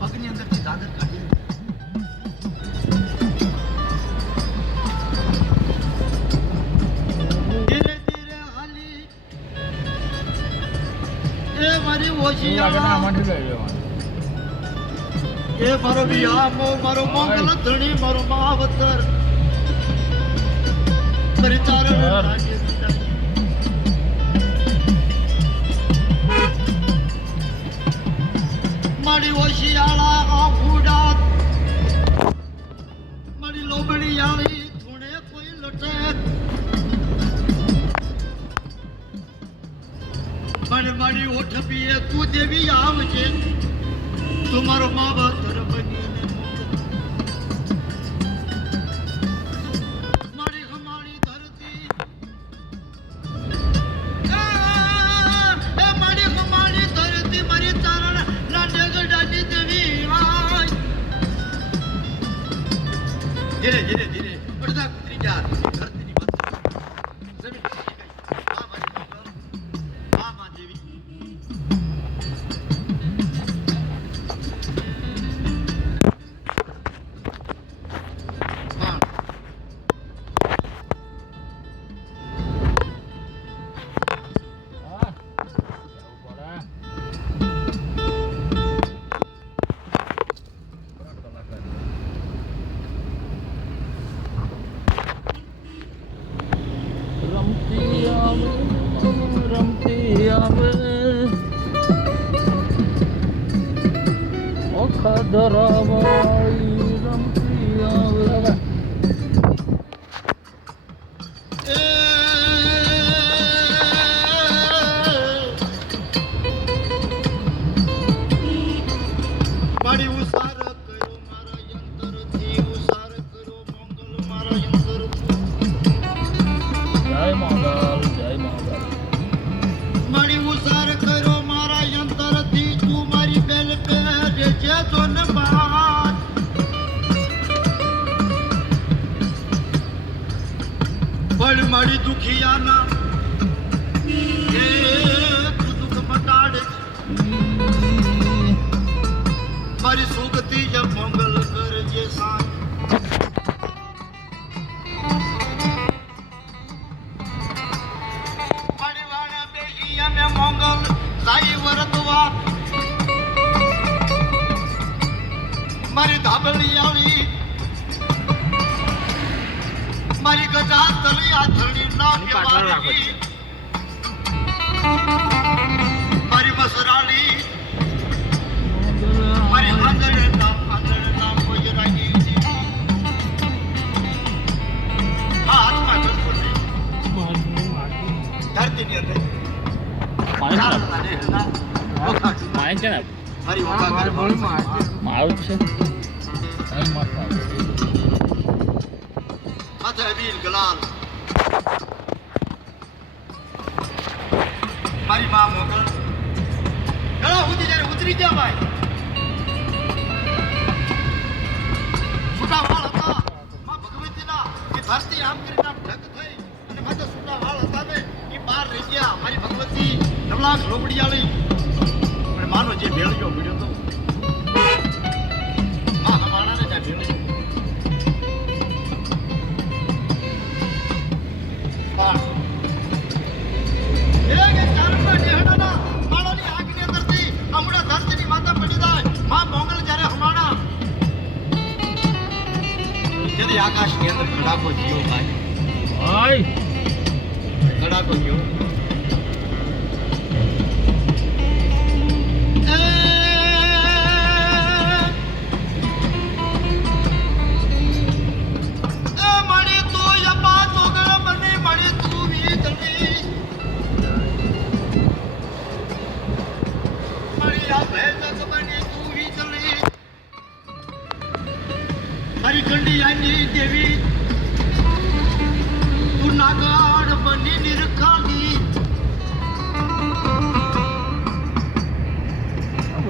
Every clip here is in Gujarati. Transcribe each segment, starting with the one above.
પગની અંદરથી દાદર કાઢી એ મારી એ મારો મંગલ ધણી મારો મહાવતર ફરી મારી ઓઠ પીએ તું દેવી આવજે તું મારો મા બનીને મારી હમારી મારી ઉસાર મારી ધાબળી આવી. મારી ગજા તલી આથળી ના કહેવાની. મારી મસરાળી મારી આંધળે હાથમાં ધરતીની અંદર. મારે છે. ને મારી મારે માં મોગલ ગળા સુધી જ્યારે ઉતરી ગયા ભાઈ છૂટા વાળ હતા માં ભગવતીના એ ધરતી આમ કરીને આમ ઢગ થઈ અને માથે છૂટા વાળ હતા ને એ બહાર રહી ગયા મારી માનો જે ભેળ્યો ભીડ્યો તો આકાશની અંદર કડાકો થયો ભાઈ. ભાઈ. થયો મળી મારી આની દેવી તું નાગાડ બની નિરખાની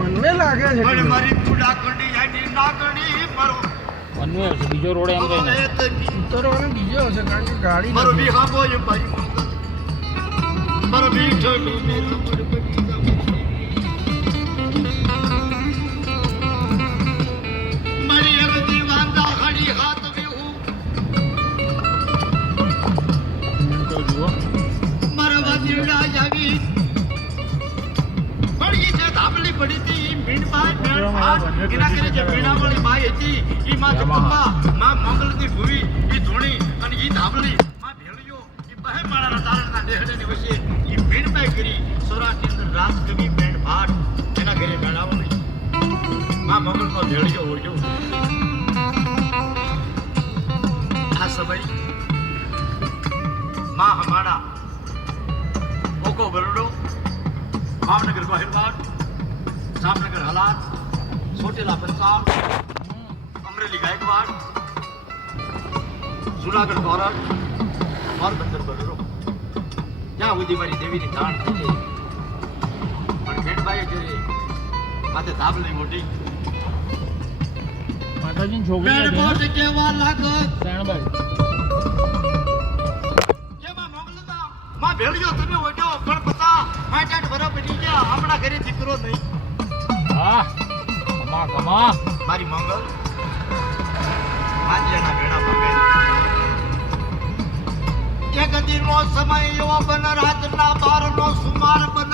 મને લાગે છે મને મારી કુડા કંડી આની નાગણી મારો. વનવે છે બીજો રોડ એમ કહે ને. હવે તે ઉતરવાનો બીજો હશે કારણ કે ગાડી મારો નથી. વિહાબો એ મારી મારો મીઠો ડૂબે રમણ ભાટ એના કરી જે વીણાવાળી બાઈ હતી ઈ માં જગદંબા માં મંગલની ભૂવી ઈ ધૂણી અને ઈ ધાબળી માં ભેળિયો ઈ બહે માળાના તારણના દેહડેની વચ્ચે ઈ ભીણભાઈ કરી સૌરાષ્ટ્રની અંદર રાજકવિ બેન ભાટ એના ઘરે વીણાવાળી માં મંગલનો ભેળિયો ઓળ્યો આ સમયમાં હમાડા ઓકો બરોડો ભાવનગર ગોહિલવાડ જામનગર હલાદ ચોટીલા પંચાળ અમરેલી ગાયકવાડ જુનાગઢ ભારત પોરબંદર બરોડો જ્યાં સુધી મારી દેવીની જાણ થઈ પણ ભેટભાઈએ જ્યારે માથે ધાબલી મોટી માતાજી છોકરી કેવા લાગત. માં ભેળ્યો તમે ઓઢ્યો પણ પતા આઠ આઠ વરસ ગયા. હમણાં ઘરે દીકરો નહીં. હા. કમા કમા મારી મંગલ. આજના ભેળા મંગલ એક દિનનો સમય એવો બને, રાતના બારનો સુમાર બન.